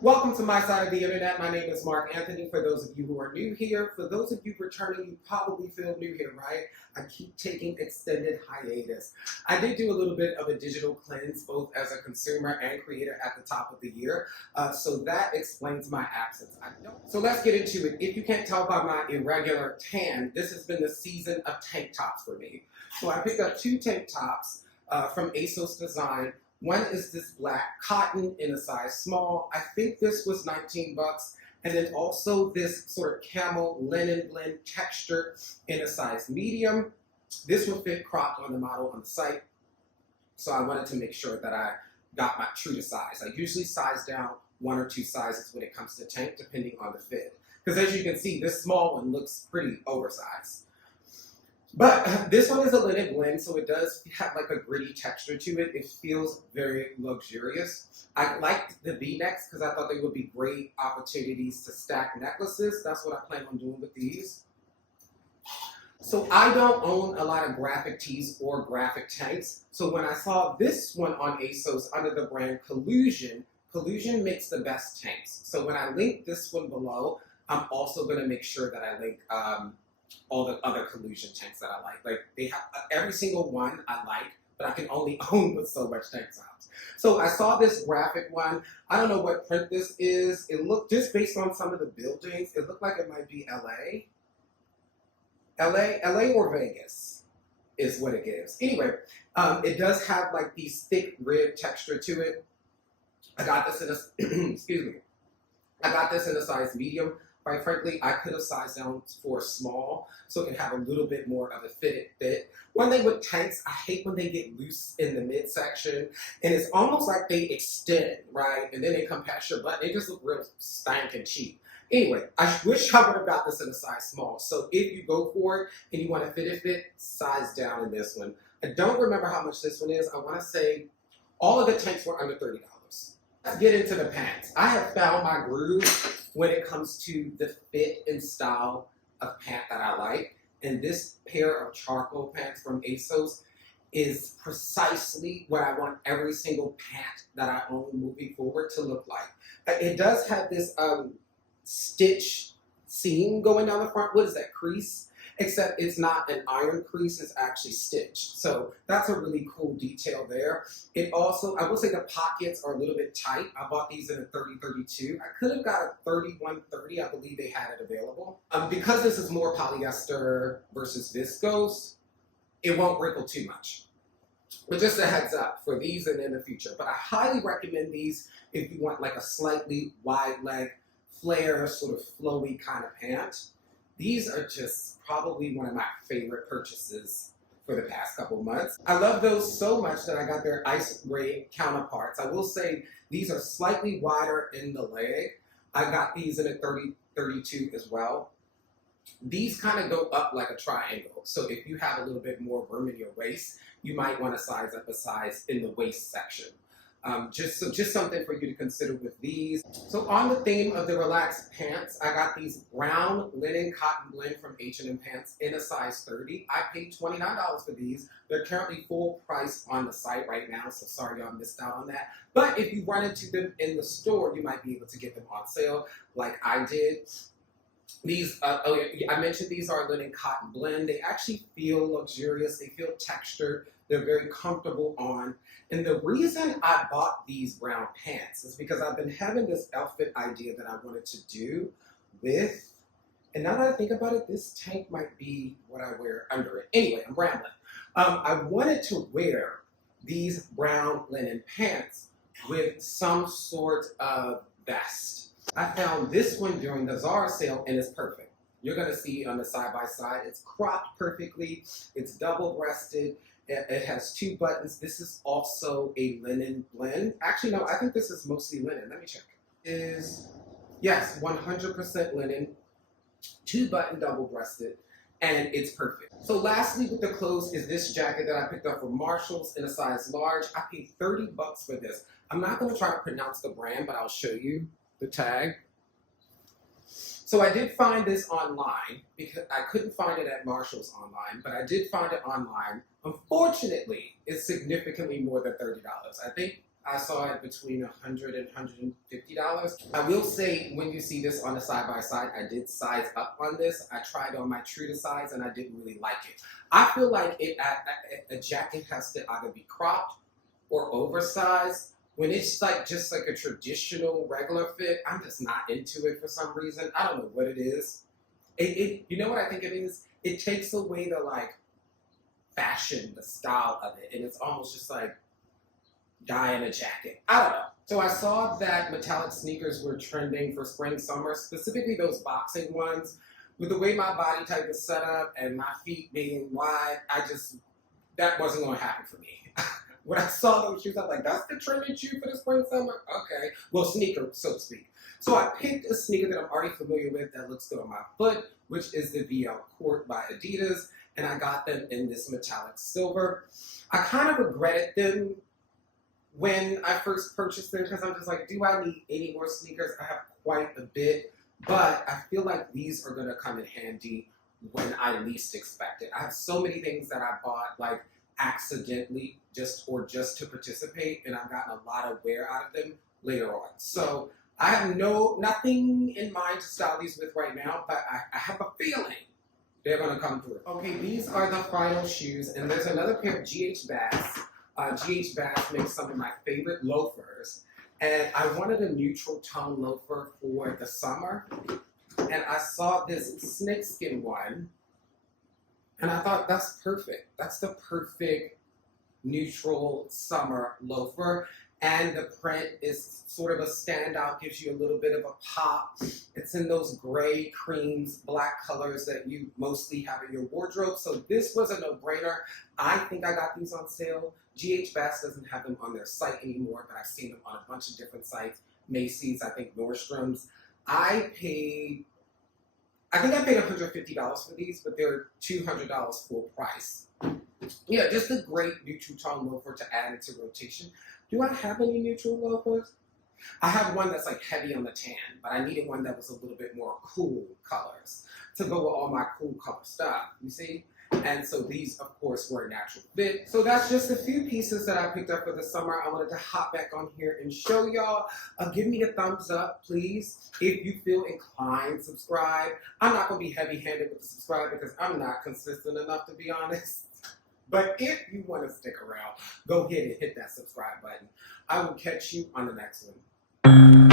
Welcome to my side of the internet. My name is Mark Anthony. For those of you who are new here, for those of you returning, you probably feel new here, right? I keep taking extended hiatus. I did do a little bit of a digital cleanse, both as a consumer and creator at the top of the year. So that explains my absence. So let's get into it. If you can't tell by my irregular tan, this has been the season of tank tops for me. So I picked up two tank tops from ASOS Design. One is this black cotton in a size small. I think this was 19 bucks. And then also this sort of camel linen blend texture in a size medium. This will fit cropped on the model on the site. So I wanted to make sure that I got my true to size. I usually size down 1 or 2 sizes when it comes to tank, depending on the fit. Because as you can see, this small one looks pretty oversized. But this one is a linen blend, so it does have like a gritty texture to it. It feels very luxurious. I liked the V-necks because I thought they would be great opportunities to stack necklaces. That's what I plan on doing with these. So I don't own a lot of graphic tees or graphic tanks. So when I saw this one on ASOS under the brand Collusion makes the best tanks. So when I link this one below, I'm also going to make sure that I link all the other Collusion tanks that I like. Like they have every single one I like, but I can only own with so much tank tops. So I saw this graphic one. I don't know what print this is. It looked, just based on some of the buildings, it looked like it might be LA or Vegas is what it gives. Anyway, it does have like these thick rib texture to it. I got this in a, excuse me. I got this in a size medium. Quite frankly, I could have sized down for small so it can have a little bit more of a fitted fit. One thing with tanks, I hate when they get loose in the midsection and it's almost like they extend, right? And then they come past your butt. They just look real stank and cheap. Anyway, I wish I would have got this in a size small. So if you go for it and you want to fit, size down in this one. I don't remember how much this one is. I want to say all of the tanks were under $30. Let's get into the pants. I have found my groove when it comes to the fit and style of pant that I like. And this pair of charcoal pants from ASOS is precisely what I want every single pant that I own moving forward to look like. It does have this stitch seam going down the front. What is that, crease? Except it's not an iron crease, it's actually stitched. So that's a really cool detail there. It also, I will say the pockets are a little bit tight. I bought these in a 30-32. I could have got a 31-30, I believe they had it available. Because this is more polyester versus viscose, it won't wrinkle too much. But just a heads up for these and in the future. But I highly recommend these if you want like a slightly wide leg, flare, sort of flowy kind of pant. These are just probably one of my favorite purchases for the past couple months. I love those so much that I got their ice gray counterparts. I will say these are slightly wider in the leg. I got these in a 30-32 as well. These kind of go up like a triangle. So if you have a little bit more room in your waist, you might want to size up a size in the waist section. Just something for you to consider with these. So on the theme of the relaxed pants, I got these brown linen cotton blend from H&M Pants in a size 30. I paid $29 for these. They're currently full price on the site right now, so sorry y'all missed out on that. But if you run into them in the store, you might be able to get them on sale like I did. These, I mentioned these are linen cotton blend. They actually feel luxurious. They feel textured. They're very comfortable on. And the reason I bought these brown pants is because I've been having this outfit idea that I wanted to do with, and now that I think about it, this tank might be what I wear under it. Anyway, I'm rambling. I wanted to wear these brown linen pants with some sort of vest. I found this one during the Zara sale and it's perfect. You're gonna see on the side-by-side, it's cropped perfectly, it's double-breasted, it has 2 buttons. This is also a linen blend. Actually, no, I think this is mostly linen. Let me check. Yes, 100% linen, 2-button double-breasted, and it's perfect. So lastly with the clothes is this jacket that I picked up from Marshalls in a size large. I paid 30 bucks for this. I'm not gonna try to pronounce the brand, but I'll show you the tag. So I did find this online because I couldn't find it at Marshalls online, but I did find it online. Unfortunately, it's significantly more than $30. I think I saw it between $100 and $150. I will say, when you see this on the side by side, I did size up on this. I tried on my true to size and I didn't really like it. I feel like a jacket has to either be cropped or oversized. When it's like just like a traditional regular fit, I'm just not into it for some reason. I don't know what it is. You know what I think it is? It takes away the like fashion, the style of it, and it's almost just like guy in a jacket. I don't know. So I saw that metallic sneakers were trending for spring, summer, specifically those boxing ones. With the way my body type is set up and my feet being wide, that wasn't going to happen for me. When I saw those shoes, I was like, that's the trending shoe for the spring, summer? Okay. Well, sneaker, so to speak. So I picked a sneaker that I'm already familiar with that looks good on my foot, which is the VL Court by Adidas, and I got them in this metallic silver. I kind of regretted them when I first purchased them because I'm just like, do I need any more sneakers? I have quite a bit, but I feel like these are going to come in handy when I least expect it. I have so many things that I bought like accidentally just to participate, and I've gotten a lot of wear out of them later on. So I have nothing in mind to style these with right now, but I have a feeling they're going to come through. Okay, these are the final shoes, and there's another pair of GH Bass. GH Bass makes some of my favorite loafers, and I wanted a neutral tone loafer for the summer, and I saw this snakeskin one, and I thought that's perfect. That's the perfect neutral summer loafer, and the print is sort of a standout, gives you a little bit of a pop. It's in those gray, creams, black colors that you mostly have in your wardrobe, so this was a no-brainer. I think I got these on sale. GH Bass doesn't have them on their site anymore, but I've seen them on a bunch of different sites. Macy's, I think Nordstrom's. I think I paid $150 for these, but they're $200 full price. Yeah, just a great neutral tone loafer to add into rotation. Do I have any neutral loafers? I have one that's like heavy on the tan, but I needed one that was a little bit more cool colors to go with all my cool color stuff, you see? And so these, of course, were a natural fit. So that's just a few pieces that I picked up for the summer. I wanted to hop back on here and show y'all. Give me a thumbs up, please. If you feel inclined, subscribe. I'm not going to be heavy-handed with the subscribe because I'm not consistent enough, to be honest. But if you want to stick around, go ahead and hit that subscribe button. I will catch you on the next one.